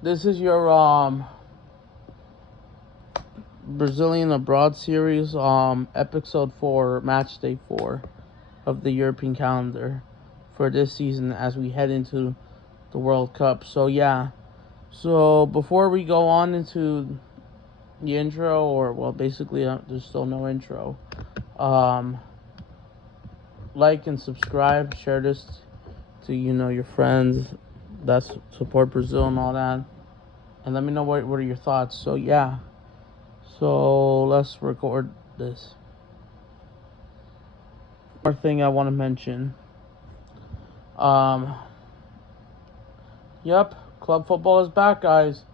This is your Brazilian Abroad series, episode 4, match day 4 of the European calendar for this season as we head into the World Cup. So yeah, so before we go on into the intro, or well, basically there's still no intro. Like and subscribe, share this to your friends that support Brazil and all that, and let me know what are your thoughts. So yeah, so let's record this. One more thing I want to mention. Um, yep, club football is back, guys,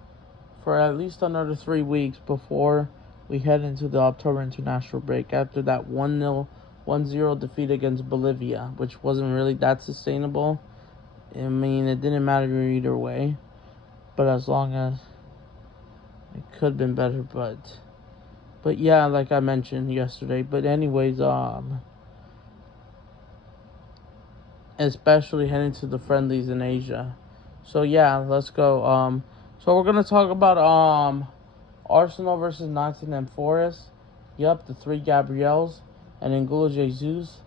for at least another 3 weeks before we head into the October international break after that 1-0 defeat against Bolivia, which wasn't really that sustainable. I mean, it didn't matter either way, but as long as it could have been better, but yeah, like I mentioned yesterday. But anyways, especially heading to the friendlies in Asia. So yeah, let's go. So we're gonna talk about Arsenal versus Nottingham Forest. Yep, the three Gabriels and N'Golo Jesus,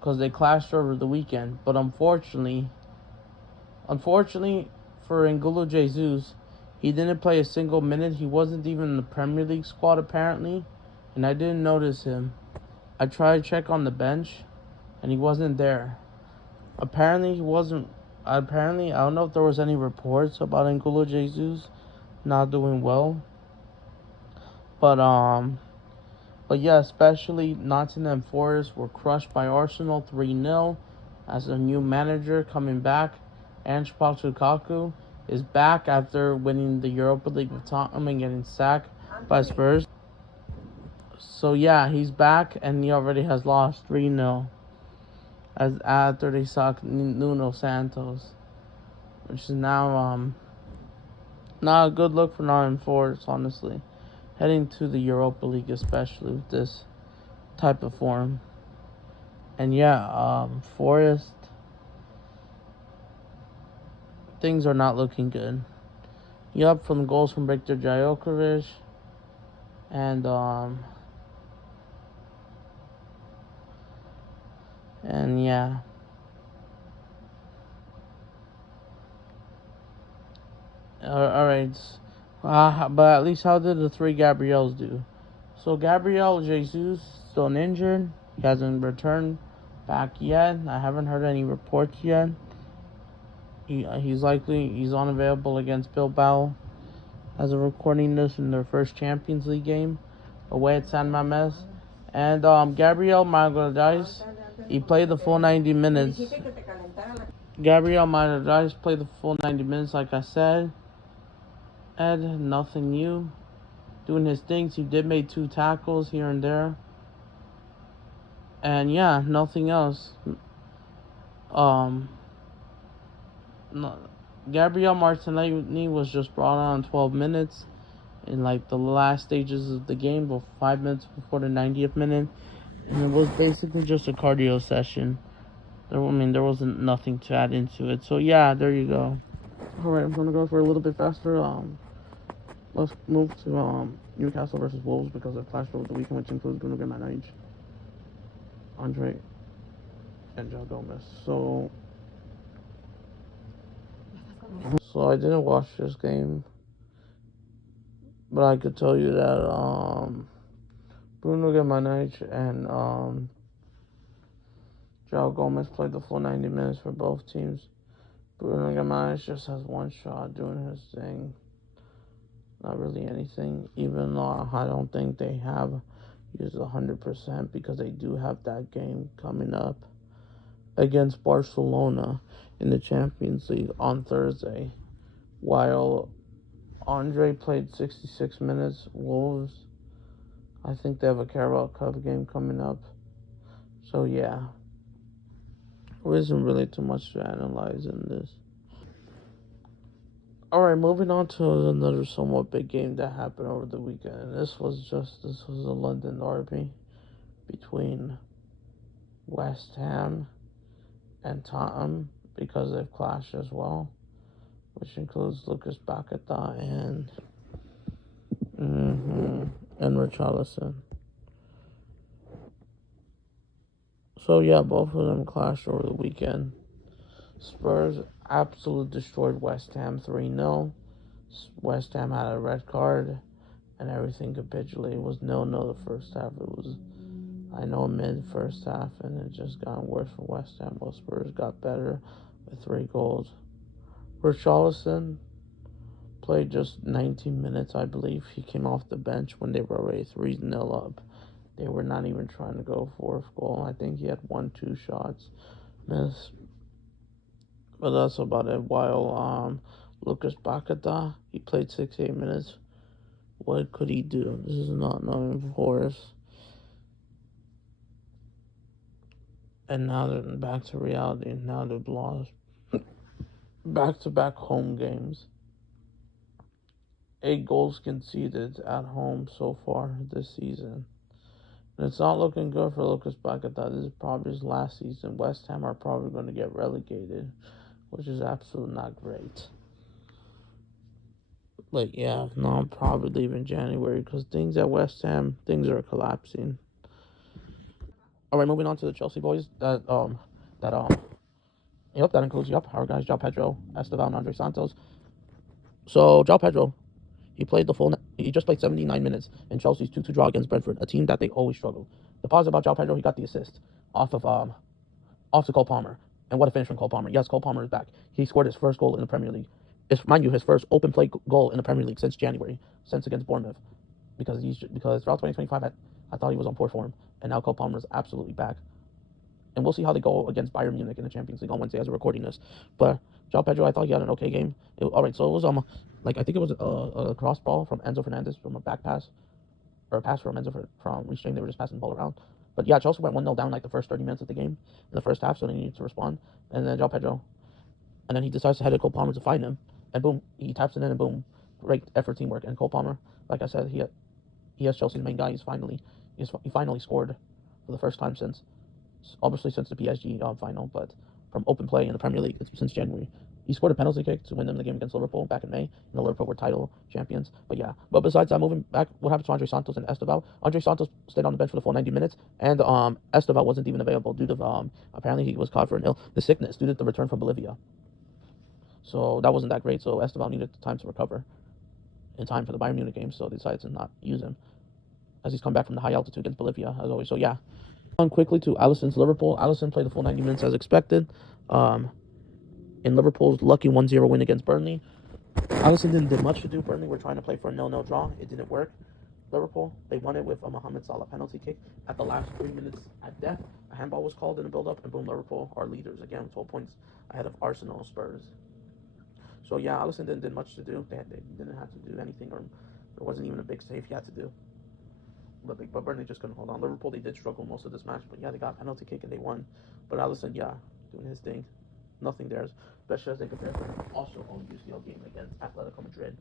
because they clashed over the weekend. But unfortunately for N'Golo Jesus, he didn't play a single minute. He wasn't even in the Premier League squad apparently, and I didn't notice him. I tried to check on the bench, and he wasn't there. Apparently, he wasn't. Apparently, I don't know if there was any reports about N'Golo Jesus not doing well, but yeah, especially Nottingham Forest were crushed by Arsenal 3-0 as a new manager coming back. Ange Postecoglou is back after winning the Europa League with Tottenham and getting sacked by Spurs. So yeah, he's back and he already has lost 3-0 as after they sacked Nuno Santos, which is now not a good look for Nottingham Forest, honestly. Heading to the Europa League, especially with this type of form. And yeah, Forest, things are not looking good. Yup, from goals from Viktor Gyokeres and yeah. Alright. But at least how did the three Gabriels do? So Gabriel Jesus still injured. He hasn't returned back yet. I haven't heard any reports yet. He's unavailable against Bilbao as of recording this in their first Champions League game away at San Mamés. And Gabriel Magalhaes, he played the full 90 minutes. Gabriel Magalhaes played the full 90 minutes, like I said. Ed, nothing new. Doing his things. He did make 2 tackles here and there. And yeah, nothing else. Gabriel Martinelli was just brought on 12 minutes in like the last stages of the game, but 5 minutes before the 90th minute, and it was basically just a cardio session. There wasn't nothing to add into it. So yeah, there you go. All right, I'm gonna go for a little bit faster. Let's move to Newcastle versus Wolves because they clashed over the weekend, which includes Bruno Guimaraes, Andre, and João Gomez. So I didn't watch this game, but I could tell you that Bruno Guimaraes and João Gomez played the full 90 minutes for both teams. Bruno Guimaraes just has one shot doing his thing. Not really anything, even though I don't think they have used 100% because they do have that game coming up against Barcelona in the Champions League on Thursday. While Andre played 66 minutes, Wolves, I think they have a Carabao Cup game coming up. So yeah, there isn't really too much to analyze in this. Alright, moving on to another somewhat big game that happened over the weekend. This was a London derby between West Ham and Tottenham because they've clashed as well. which includes Lucas Bacata and Richarlison. So yeah, both of them clashed over the weekend. Spurs absolutely destroyed West Ham 3-0. West Ham had a red card and everything capitulated. It was 0-0 the first half. It was, I know, mid first half, and it just got worse for West Ham. While Spurs got better with 3 goals. Richarlison played just 19 minutes, I believe. He came off the bench when they were already 3-0 up. They were not even trying to go for a goal. I think he had 1-2 shots missed. But that's about it. While Lucas Bacata, he played 68 minutes. What could he do? This is not known for us. And now they're back to reality. Now they've lost back-to-back home games. 8 goals conceded at home so far this season. And it's not looking good for Lucas Bacata. This is probably his last season. West Ham are probably going to get relegated, which is absolutely not great. But yeah, no, I'm probably leaving January because things at West Ham, things are collapsing. All right, moving on to the Chelsea boys. That includes our guys, João Pedro, Esteban, and Andre Santos. So João Pedro, he just played 79 minutes in Chelsea's 2-2 draw against Brentford, a team that they always struggle. The positive about João Pedro, he got the assist off to Cole Palmer. And what a finish from Cole Palmer. Yes, Cole Palmer is back. He scored his first goal in the Premier League. It's, mind you, his first open play goal in the Premier League since January, since against Bournemouth. Because throughout 2025, I thought he was on poor form. And now Cole Palmer is absolutely back. And we'll see how they go against Bayern Munich in the Champions League on Wednesday as we're recording this. But João Pedro, I thought he had an okay game. Alright, so it was I think it was a cross ball from Enzo Fernandez from a back pass, or a pass from Enzo from Reece James. They were just passing the ball around. But yeah, Chelsea went 1-0 down like the first 30 minutes of the game in the first half, so they needed to respond. And then João Pedro, and then he decides to head to Cole Palmer to find him, and boom, he taps it in, and boom, great effort, teamwork. And Cole Palmer, like I said, he has Chelsea's main guy. He finally scored for the first time since the PSG final, but from open play in the Premier League since January. He scored a penalty kick to win them the game against Liverpool back in May, and the Liverpool were title champions. But besides that, moving back, what happened to Andre Santos and Esteban? Andre Santos stayed on the bench for the full 90 minutes, and Esteban wasn't even available due to apparently he was caught for the sickness due to the return from Bolivia. So that wasn't that great. So Esteban needed time to recover in time for the Bayern Munich game, so they decided to not use him as he's come back from the high altitude against Bolivia as always. So yeah. On quickly to Alisson's Liverpool. Alisson played the full 90 minutes as expected. In Liverpool's lucky 1-0 win against Burnley. Alisson didn't do much to do. Burnley were trying to play for a 0-0 draw. It didn't work. Liverpool, they won it with a Mohamed Salah penalty kick at the last 3 minutes at death. A handball was called in the build-up, and boom, Liverpool are leaders again with 12 points ahead of Arsenal and Spurs. So yeah, Alisson didn't do much to do. They didn't have to do anything, or there wasn't even a big save he had to do. But Burnley just couldn't hold on. Liverpool, they did struggle most of this match, but yeah, they got a penalty kick and they won. But Alisson, yeah, doing his thing. Nothing there, especially as they compare for also on UCL game against Atletico Madrid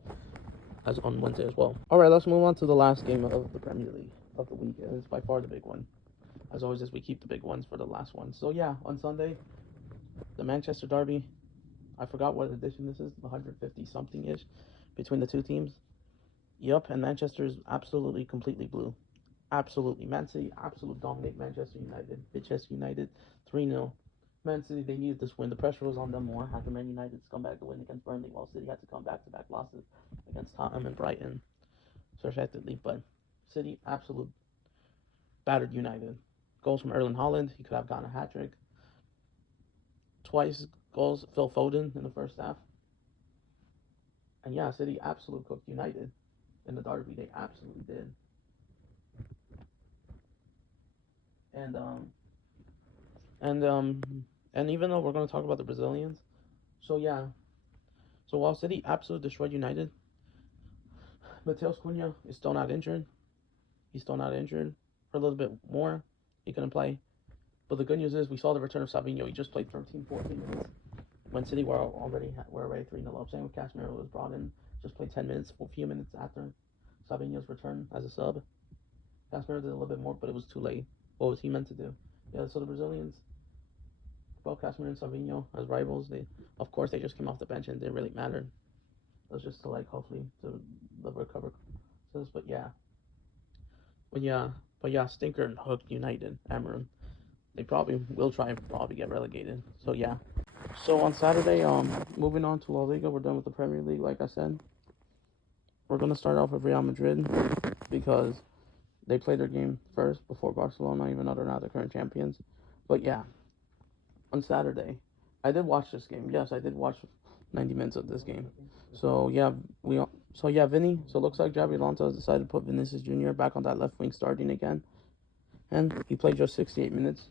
as on Wednesday as well. All right, let's move on to the last game of the Premier League of the week. It's by far the big one. As always, we keep the big ones for the last one. So yeah, on Sunday, the Manchester Derby. I forgot what edition this is, 150 something ish, between the two teams. Yup, and Manchester is absolutely completely blue. Absolutely. Man City absolutely dominate Manchester United. Manchester United 3-0. Man City, they needed this win. The pressure was on them more after Man United's comeback to win against Burnley, while City had to come back-to-back losses against Tottenham and Brighton, respectively. But City absolute battered United. Goals from Erling Haaland. He could have gotten a hat-trick. Twice goals, Phil Foden in the first half. And yeah, City absolutely cooked United in the Derby. They absolutely did. And even though we're going to talk about the Brazilians, so yeah, so while City absolutely destroyed United, Mateus Cunha is still not injured. He's still not injured for a little bit more. He couldn't play. But the good news is we saw the return of Savinho. He just played 13, 14 minutes when City were already 3-0 up. Same with Casemiro was brought in, just played 10 minutes, a few minutes after Savinho's return as a sub. Casemiro did a little bit more, but it was too late. What was he meant to do? Yeah, so the Brazilians, Well, Casemiro and Savinho as rivals, of course they just came off the bench and it didn't really matter. It was just to like hopefully to the recover. But yeah, but yeah, Stinker and Hook United, Amarin, they probably will try and probably get relegated. So yeah. So on Saturday, moving on to La Liga, we're done with the Premier League. Like I said, we're gonna start off with Real Madrid because they played their game first before Barcelona, even though they're not the current champions. But yeah, on Saturday, I did watch this game. Yes, I did watch 90 minutes of this game. So yeah, Vinny. So it looks like Xabi Alonso has decided to put Vinicius Jr. back on that left wing starting again, and he played just 68 minutes.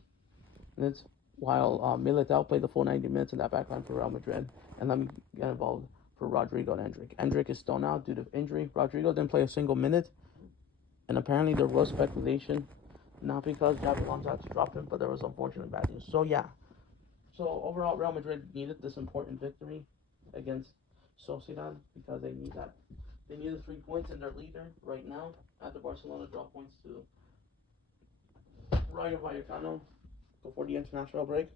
While Militao played the full 90 minutes in that back line for Real Madrid. And let me get involved for Rodrigo and Endrick. Endrick is still out due to injury. Rodrigo didn't play a single minute, and apparently there was speculation, not because Xabi Alonso had to drop him, but there was unfortunately bad news. So yeah, so overall Real Madrid needed this important victory against Sociedad because they need that. They needed 3 points in their leader right now after Barcelona dropped points to Rayo Vallecano before the international break.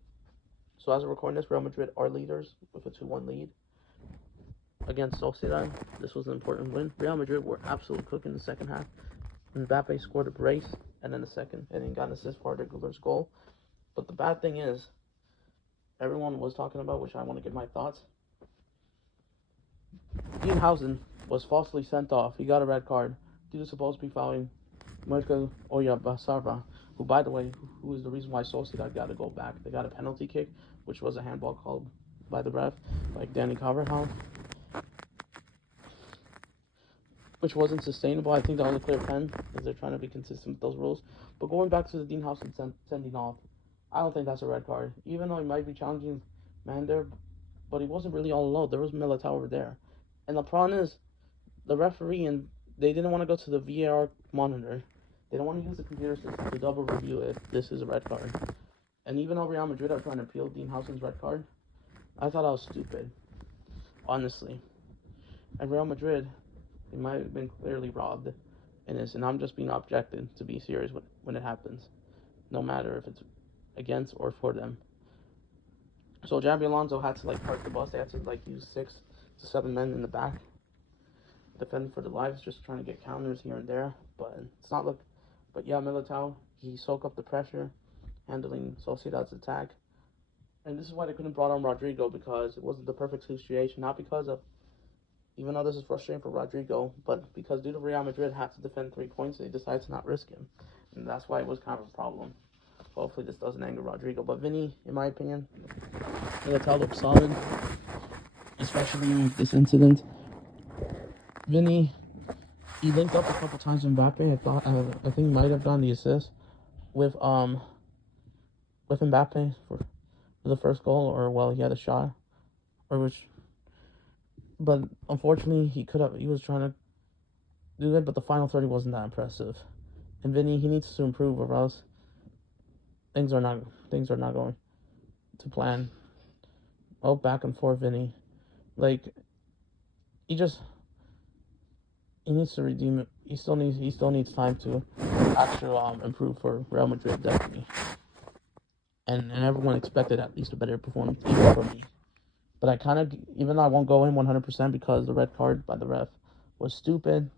So as of recording this, Real Madrid are leaders with a 2-1 lead against Sociedad. This was an important win. Real Madrid were absolutely cooking in the second half. Mbappe scored a brace, and then the second, and then got an assist for Arda goal. But the bad thing is, everyone was talking about, which I want to give my thoughts. Dean Housen was falsely sent off. He got a red card due to supposed to be fouling Mirka Oyarzabal, who, by the way, who is the reason why Sociedad got to go back. They got a penalty kick, which was a handball called by the ref, like Danny Carvajal, which wasn't sustainable. I think that was a clear pen, because they're trying to be consistent with those rules. But going back to the Dean Housen sending off, I don't think that's a red card. Even though he might be challenging man there, but he wasn't really all alone. There was Militao over there. And the problem is, the referee, and they didn't want to go to the VAR monitor. They don't want to use the computer system to double review if this is a red card. And even though Real Madrid are trying to appeal Dean Housen's red card, I thought that was stupid, honestly. And Real Madrid, they might have been clearly robbed in this, and I'm just being objective to be serious when it happens, no matter if it's against or for them. So Xabi Alonso had to park the bus. They had to use 6 to 7 men in the back, defending for their lives, just trying to get counters here and there. But it's not look. But yeah, Militao, he soaked up the pressure, handling Sociedad's attack. And this is why they couldn't brought on Rodrigo, because it wasn't the perfect situation. Not because of, even though this is frustrating for Rodrigo, but because due to Real Madrid had to defend 3 points, they decided to not risk him. And that's why it was kind of a problem. Hopefully this doesn't anger Rodrigo. But Vinny, in my opinion, Militao looked solid, especially with this incident. Vinny, he linked up a couple times with Mbappe. I think he might have done the assist with Mbappe for the first goal, or he had a shot, but unfortunately he was trying to do it, but the final 30 wasn't that impressive. And Vinny, he needs to improve, or else things are not going to plan. Oh, back and forth, Vinny. He needs to redeem it. He still needs time to actually improve for Real Madrid, definitely. And everyone expected at least a better performance, even from me. But even though I won't go in 100% because the red card by the ref was stupid,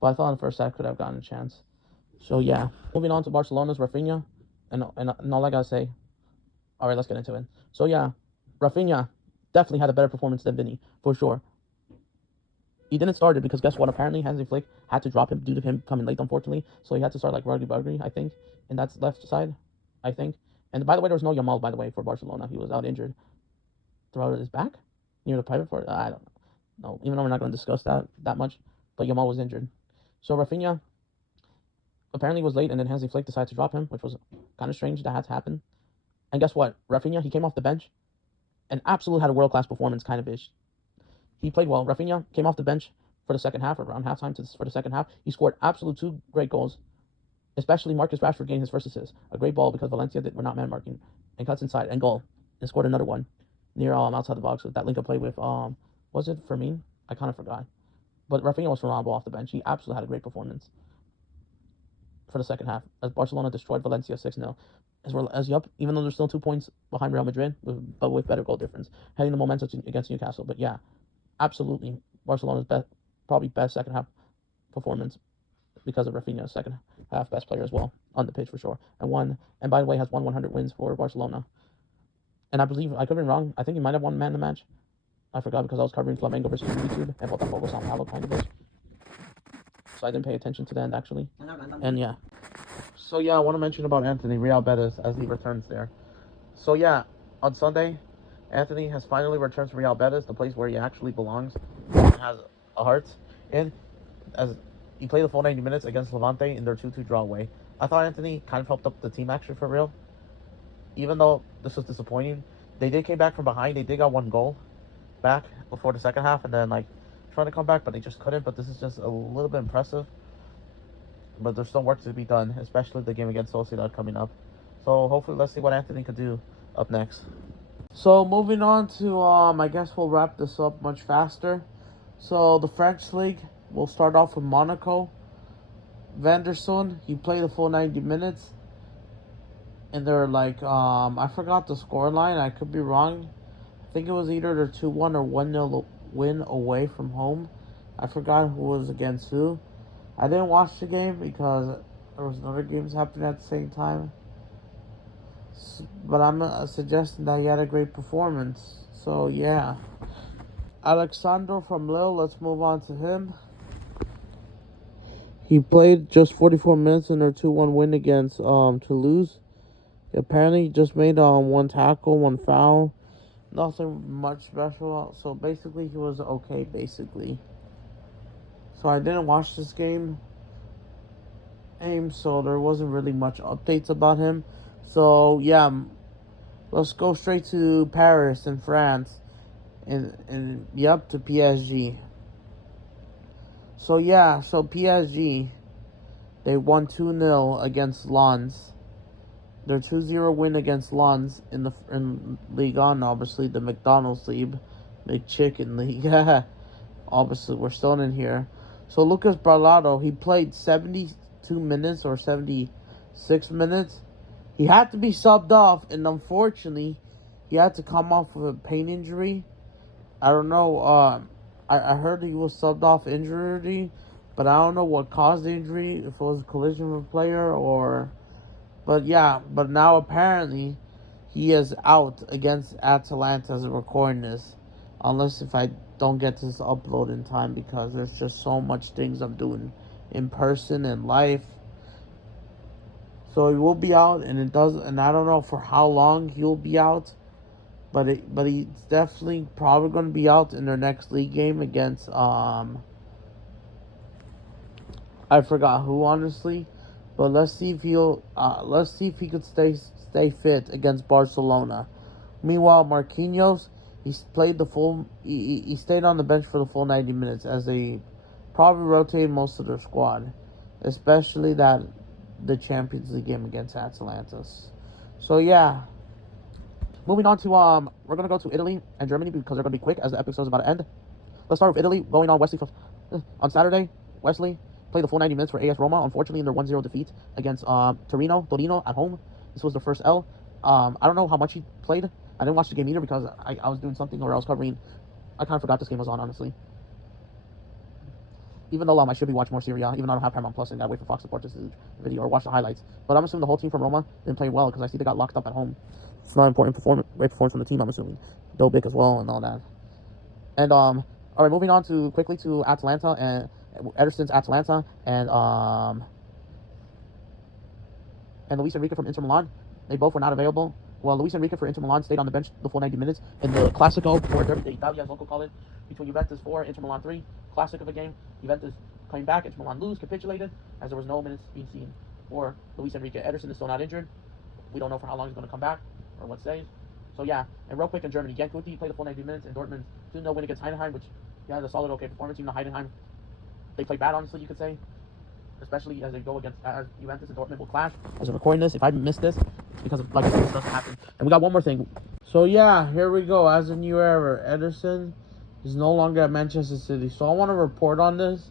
but I thought in the first half could have gotten a chance. So yeah, moving on to Barcelona's Rafinha, and all I gotta say. All right, let's get into it. So yeah, Rafinha definitely had a better performance than Vinny, for sure. He didn't start it because guess what? Apparently Hansi Flick had to drop him due to him coming late, unfortunately. So he had to start Rugby Buggery, I think, and that's left side, I think. And by the way, there was no Yamal, by the way, for Barcelona. He was out injured. Throw his back near the private part. I don't know. No, even though we're not going to discuss that much, but Yamal was injured. So Rafinha apparently was late, and then Hansi Flick decided to drop him, which was kind of strange. That had to happen. And guess what? Rafinha, he came off the bench and absolutely had a world-class performance, kind of ish. He played well. Rafinha came off the bench for the second half, around halftime for the second half. He scored absolute 2 great goals, especially Marcus Rashford getting his first assist. A great ball because Valencia were not man marking, and cuts inside and goal, and scored another one near outside the box with that link up play with was it Fermin? I kind of forgot. But Rafinha was phenomenal off the bench. He absolutely had a great performance for the second half as Barcelona destroyed Valencia 6-0. even though they're still 2 points behind Real Madrid, but with better goal difference, heading the momentum against Newcastle. But yeah, absolutely, Barcelona's probably best second half performance because of Rafinha's second half best player as well on the pitch for sure. And by the way, has won 100 wins for Barcelona. And I believe, I could be wrong, I think he might have won man of the match. I forgot because I was covering Flamengo versus YouTube and Botafogo São Paulo kind of was. So I didn't pay attention to the end actually. And yeah. So yeah, I want to mention about Anthony Real Betis as he returns there. So yeah, on Sunday, Anthony has finally returned to Real Betis, the place where he actually belongs and has a heart. And as he played the full 90 minutes against Levante in their 2-2 draw away. I thought Anthony kind of helped up the team actually for real. Even though this was disappointing, they did came back from behind. They did got one goal back before the second half, and then like trying to come back, but they just couldn't. But this is just a little bit impressive. But there's still work to be done, especially the game against Sociedad coming up. So hopefully, let's see what Anthony could do up next. So moving on to I guess we'll wrap this up much faster. So the French league, we'll start off with Monaco. Vanderson, he played the full 90 minutes. And they're like, I forgot the score line. I could be wrong. I think it was either the 2-1 or 1-0 win away from home. I forgot who was against who. I didn't watch the game because there was other games happening at the same time. But I'm suggesting that he had a great performance. So, yeah. Alexandro from Lille, let's move on to him. He played just 44 minutes in their 2-1 win against Toulouse. Apparently, he just made one tackle, one foul. Nothing much special. So, basically, he was okay, basically. So, I didn't watch this game. So, there wasn't really much updates about him. So, yeah. Let's go straight to Paris in France. And yep, to PSG. So, yeah. So, PSG, they won 2-0 against Lens. Their 2-0 win against Lens in Ligue 1, obviously, the McDonald's League, McChicken League. Obviously, we're still in here. So, Lucas Bralado, he played 72 minutes or 76 minutes. He had to be subbed off, and unfortunately, he had to come off with a pain injury. I don't know, I heard he was subbed off injury, but I don't know what caused the injury, if it was a collision with a player or... But yeah, but now apparently he is out against Atalanta as a recording this. Unless if I don't get this upload in time because there's just so much things I'm doing in person and life. So he will be out, and I don't know for how long he'll be out. But he's definitely probably going to be out in their next league game against I forgot who, honestly. But let's see if he could stay fit against Barcelona. Meanwhile, Marquinhos, he stayed on the bench for the full 90 minutes as they probably rotated most of their squad, especially the Champions League game against Atalanta. So yeah. Moving on to we're gonna go to Italy and Germany because they're gonna be quick as the episode is about to end. Let's start with Italy. Going on Wesley on Saturday. Wesley played the full 90 minutes for AS Roma, unfortunately, in their 1-0 defeat against Torino at home. This was their first L. I don't know how much he played. I didn't watch the game either because I was doing something or I was covering. I kind of forgot this game was on, honestly. Even though I should be watching more Serie A, even though I don't have Paramount Plus and I wait for Fox to support this video or watch the highlights. But I'm assuming the whole team from Roma didn't play well because I see they got locked up at home. It's not important great performance from the team, I'm assuming. Dobic as well and all that. And all right, moving on quickly to Atalanta and Ederson's Atalanta and Luis Enrique from Inter Milan. They both were not available. Well, Luis Enrique for Inter Milan stayed on the bench the full 90 minutes in the Classico, or Derby d'Italia, as local call it, between Juventus 4, Inter Milan 3. Classic of a game. Juventus coming back, Inter Milan lose, capitulated, as there was no minutes being seen for Luis Enrique. Ederson is still not injured. We don't know for how long he's going to come back, or what stays. So yeah, and real quick in Germany, Jan Kuti played the full 90 minutes in Dortmund's 2-0 win against Heidenheim, which had a solid, okay performance. Even though Heidenheim, they played bad, honestly, you could say. Especially as they go against Juventus and Dortmund will clash. As I'm recording this, if I missed this, it's because of, like I said, this doesn't happen. And we got one more thing. So yeah, here we go. As a new era, Ederson is no longer at Manchester City. So I want to report on this.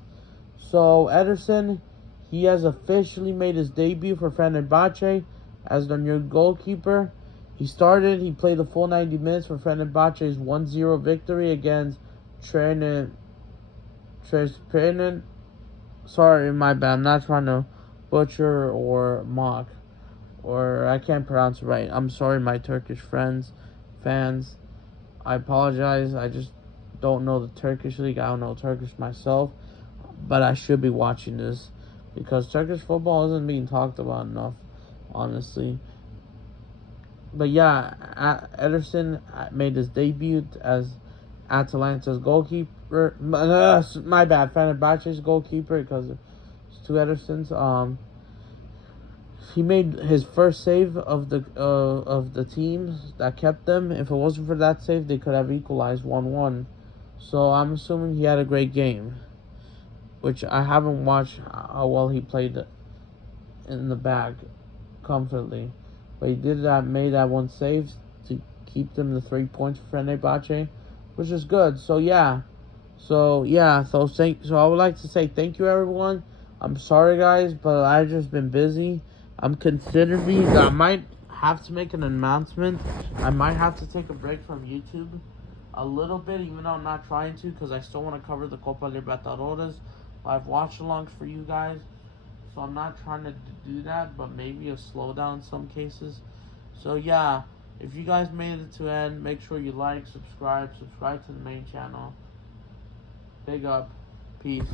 So Ederson, he has officially made his debut for Fenerbahce as the new goalkeeper. He played the full 90 minutes for Fenerbahce's 1-0 victory against Trenin. Sorry, my bad. I'm not trying to butcher or mock, or I can't pronounce it right. I'm sorry, my Turkish fans. I apologize. I just don't know the Turkish league. I don't know Turkish myself, but I should be watching this because Turkish football isn't being talked about enough, honestly. But yeah, Ederson made his debut as Atalanta's goalkeeper. My bad, Fenerbahce's goalkeeper, because it's two Edersons. He made his first save of the team that kept them. If it wasn't for that save, they could have equalized 1-1. So I'm assuming he had a great game, which I haven't watched how well he played in the back comfortably. But he made that one save to keep them the 3 points for Fenerbahce, which is good. So I would like to say thank you, everyone. I'm sorry, guys, but I've just been busy. I'm considering I might have to make an announcement. I might have to take a break from YouTube a little bit, even though I'm not trying to, because I still want to cover the Copa Libertadores. I've watched alongs for you guys, so I'm not trying to do that, but maybe a slowdown in some cases. So yeah, if you guys made it to end, make sure you like, subscribe to the main channel. Big up. Peace.